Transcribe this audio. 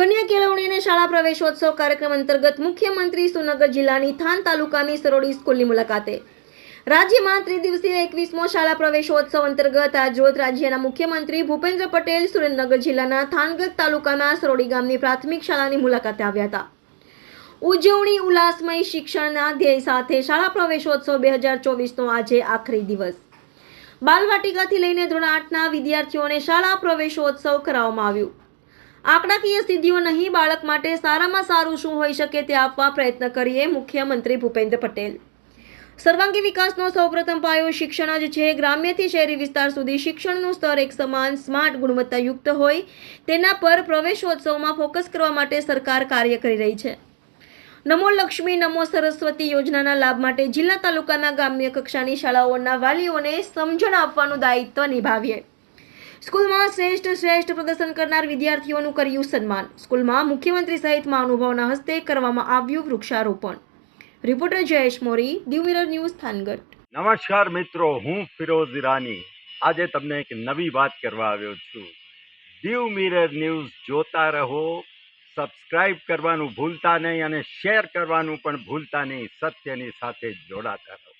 કન્યા કેળવણી અને શાળા પ્રવેશોત્સવ કાર્યક્રમ અંતર્ગત મુખ્યમંત્રી સુરનગર જિલ્લાની થાન તાલુકાની સરોડી સ્કૂલની મુલાકાતે. રાજ્યમાં ત્રિદિવસીય એકવીસમો શાળા પ્રવેશોત્સવ અંતર્ગત આજરોજ રાજ્યના મુખ્યમંત્રી ભૂપેન્દ્ર પટેલ સુરેન્દ્રનગર જિલ્લાના થાનગત તાલુકાના સરોડી ગામની પ્રાથમિક શાળાની મુલાકાતે આવ્યા હતા. ઉજવણી ઉલ્લાસમય શિક્ષણના ધ્યેય સાથે શાળા પ્રવેશોત્સવ બે હજાર ચોવીસનો આજે આખરી દિવસ. બાલવાટિકાથી લઈને ધોરણ આઠના વિદ્યાર્થીઓને શાળા પ્રવેશોત્સવ કરાવવામાં આવ્યું. આંકડાકીય સિદ્ધિઓ નહીં, બાળક માટે સારામાં સારું શું હોઈ શકે તે આપવા પ્રયત્ન કરીએ મુખ્યમંત્રી ભૂપેન્દ્ર પટેલ. સર્વાંગી વિકાસનો સૌપ્રથમ પાયો શિક્ષણ જ છે. ગ્રામ્યથી શહેરી વિસ્તાર સુધી શિક્ષણનું સ્તર એક સમાન સ્માર્ટ ગુણવત્તાયુક્ત હોય તેના પર પ્રવેશોત્સવમાં ફોકસ કરવા માટે સરકાર કાર્ય કરી રહી છે. નમો લક્ષ્મી, નમો સરસ્વતી યોજનાના લાભ માટે જિલ્લા તાલુકાના ગ્રામ્ય કક્ષાની શાળાઓના વાલીઓને સમજણ આપવાનું દાયિત્વ નિભાવીએ. સ્કૂલમાં શ્રેષ્ઠ શ્રેષ્ઠ પ્રદર્શન કરનાર વિદ્યાર્થીઓનું કર્યું સન્માન. સ્કૂલમાં મુખ્યમંત્રી સહિત મહાનુભાવના હસ્તે કરવામાં આવ્યું વૃક્ષારોપણ. Reporter Jayesh Mori Diu mirror news Thangadh. નમસ્કાર મિત્રો, હું ફિરોઝ ઈરાની. આજે તમને એક નવી વાત કરવા આવ્યો છું. દીવ મિરર ન્યૂઝ જોતા રહો, સબસ્ક્રાઇબ કરવાનું ભૂલતા નહીં અને શેર કરવાનું પણ ભૂલતા નહીં, સત્યની સાથે જોડાતા રહો.